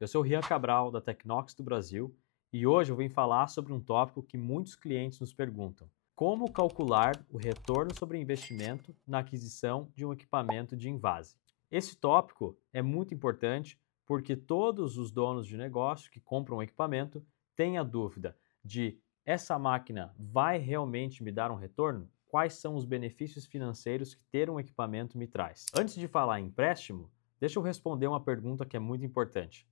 Eu sou o Rian Cabral, da Tecnox do Brasil, e hoje eu vim falar sobre um tópico que muitos clientes nos perguntam: como calcular o retorno sobre investimento na aquisição de um equipamento de invase. Esse tópico é muito importante porque todos os donos de negócio que compram um equipamento têm a dúvida de: essa máquina vai realmente me dar um retorno? Quais são os benefícios financeiros que ter um equipamento me traz? Antes de falar em empréstimo, deixa eu responder uma pergunta que é muito importante.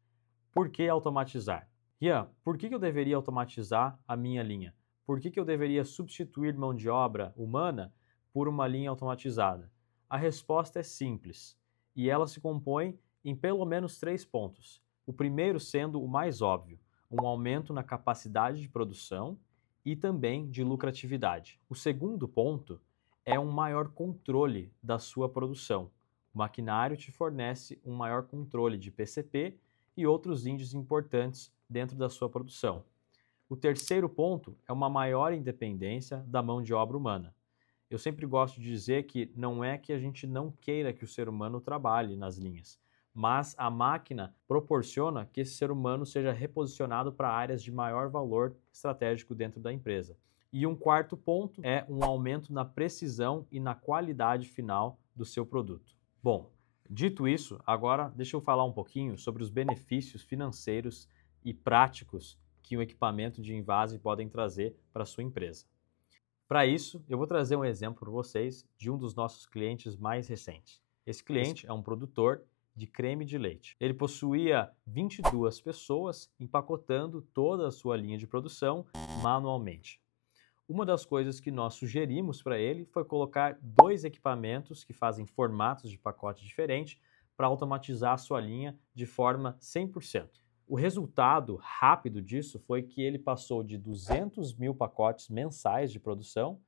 Por que automatizar? Rian, por que eu deveria automatizar a minha linha? Por que eu deveria substituir mão de obra humana por uma linha automatizada? A resposta é simples e ela se compõe em pelo menos 3 pontos. O primeiro sendo o mais óbvio, um aumento na capacidade de produção e também de lucratividade. O segundo ponto é um maior controle da sua produção. O maquinário te fornece um maior controle de PCP e outros índices importantes dentro da sua produção. O terceiro ponto é uma maior independência da mão de obra humana. Eu sempre gosto de dizer que não é que a gente não queira que o ser humano trabalhe nas linhas, mas a máquina proporciona que esse ser humano seja reposicionado para áreas de maior valor estratégico dentro da empresa. E um quarto ponto é um aumento na precisão e na qualidade final do seu produto. Bom, dito isso, agora deixa eu falar um pouquinho sobre os benefícios financeiros e práticos que o equipamento de invase podem trazer para a sua empresa. Para isso, eu vou trazer um exemplo para vocês de um dos nossos clientes mais recentes. Esse cliente é um produtor de creme de leite. Ele possuía 22 pessoas empacotando toda a sua linha de produção manualmente. Uma das coisas que nós sugerimos para ele foi colocar 2 equipamentos que fazem formatos de pacote diferentes para automatizar a sua linha de forma 100%. O resultado rápido disso foi que ele passou de 200 mil pacotes mensais de produção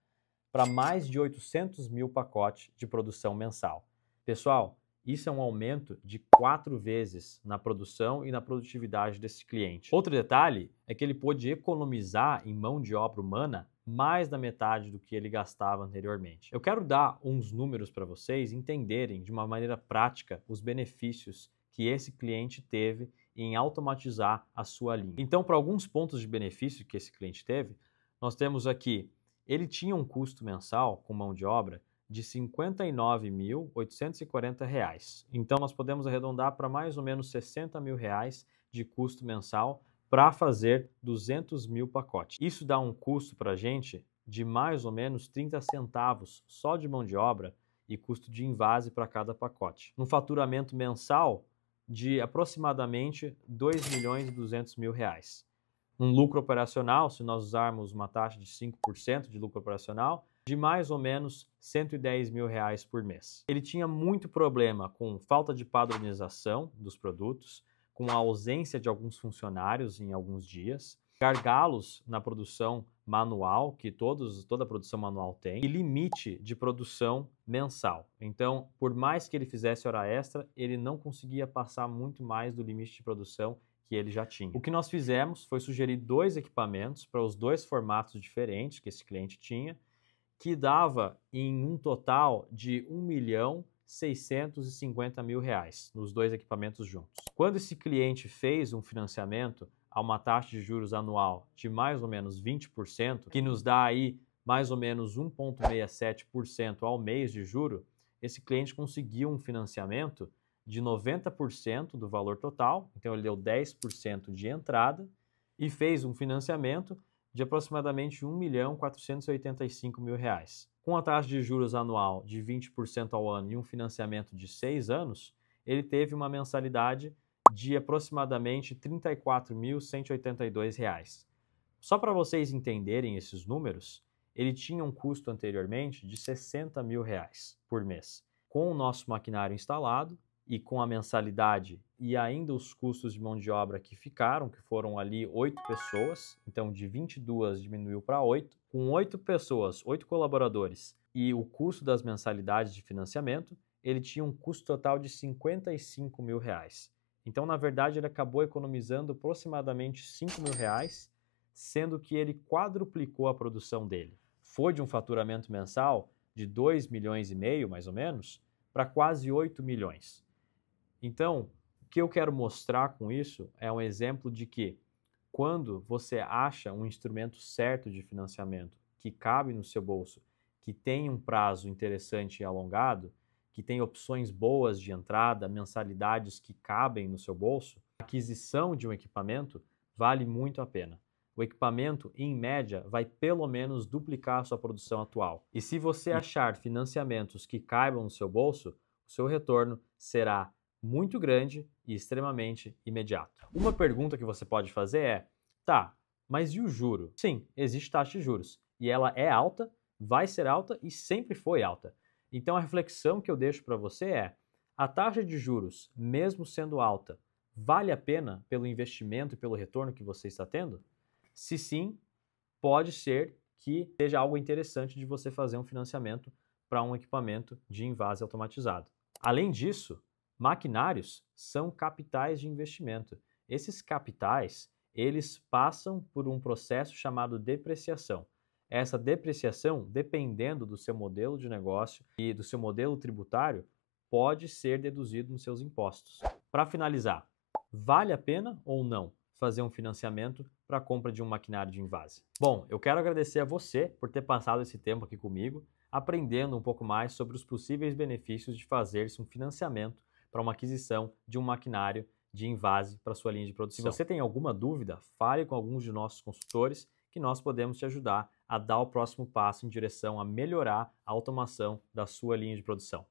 para mais de 800 mil pacotes de produção mensal. Pessoal, isso é um aumento de 4 vezes na produção e na produtividade desse cliente. Outro detalhe é que ele pôde economizar em mão de obra humana mais da metade do que ele gastava anteriormente. Eu quero dar uns números para vocês entenderem de uma maneira prática os benefícios que esse cliente teve em automatizar a sua linha. Então, para alguns pontos de benefício que esse cliente teve, nós temos aqui, ele tinha um custo mensal com mão de obra de R$ 59.840. Então, nós podemos arredondar para mais ou menos R$ 60 mil de custo mensal para fazer 200 mil pacotes. Isso dá um custo para a gente de mais ou menos 30 centavos só de mão de obra e custo de invase para cada pacote. No faturamento mensal de aproximadamente R$ 2.200.000. Um lucro operacional, se nós usarmos uma taxa de 5% de lucro operacional, de mais ou menos R$ 110 mil por mês. Ele tinha muito problema com falta de padronização dos produtos, com a ausência de alguns funcionários em alguns dias, gargalos na produção manual, que toda produção manual tem, e limite de produção mensal. Então, por mais que ele fizesse hora extra, ele não conseguia passar muito mais do limite de produção que ele já tinha. O que nós fizemos foi sugerir 2 equipamentos para os 2 formatos diferentes que esse cliente tinha, que dava em um total de R$ 1.650.000 nos 2 equipamentos juntos. Quando esse cliente fez um financiamento a uma taxa de juros anual de mais ou menos 20%, que nos dá aí mais ou menos 1,67% ao mês de juro, esse cliente conseguiu um financiamento de 90% do valor total, então ele deu 10% de entrada e fez um financiamento de aproximadamente R$ 1.485.000. Com a taxa de juros anual de 20% ao ano e um financiamento de 6 anos, ele teve uma mensalidade de aproximadamente R$ 34.182. Só para vocês entenderem esses números, ele tinha um custo anteriormente de R$ 60 mil por mês. Com o nosso maquinário instalado e com a mensalidade e ainda os custos de mão de obra que ficaram, que foram ali 8 pessoas, então de 22 diminuiu para 8, com 8 pessoas, 8 colaboradores e o custo das mensalidades de financiamento, ele tinha um custo total de R$ 55 mil. Então, na verdade, ele acabou economizando aproximadamente R$ 5 mil, sendo que ele quadruplicou a produção dele. Foi de um faturamento mensal de 2,5 milhões, mais ou menos, para quase 8 milhões. Então, o que eu quero mostrar com isso é um exemplo de que quando você acha um instrumento certo de financiamento que cabe no seu bolso, que tem um prazo interessante e alongado, que tem opções boas de entrada, mensalidades que cabem no seu bolso, a aquisição de um equipamento vale muito a pena. O equipamento, em média, vai pelo menos duplicar a sua produção atual. E se você achar financiamentos que caibam no seu bolso, o seu retorno será muito grande e extremamente imediato. Uma pergunta que você pode fazer é: tá, mas e o juro? Sim, existe taxa de juros e ela é alta, vai ser alta e sempre foi alta. Então a reflexão que eu deixo para você é: a taxa de juros, mesmo sendo alta, vale a pena pelo investimento e pelo retorno que você está tendo? Se sim, pode ser que seja algo interessante de você fazer um financiamento para um equipamento de invase automatizado. Além disso, maquinários são capitais de investimento. Esses capitais, eles passam por um processo chamado depreciação. Essa depreciação, dependendo do seu modelo de negócio e do seu modelo tributário, pode ser deduzido nos seus impostos. Para finalizar, vale a pena ou não fazer um financiamento para a compra de um maquinário de invase? Bom, eu quero agradecer a você por ter passado esse tempo aqui comigo, aprendendo um pouco mais sobre os possíveis benefícios de fazer-se um financiamento para uma aquisição de um maquinário de invase para sua linha de produção. Se você tem alguma dúvida, fale com alguns de nossos consultores que nós podemos te ajudar a dar o próximo passo em direção a melhorar a automação da sua linha de produção.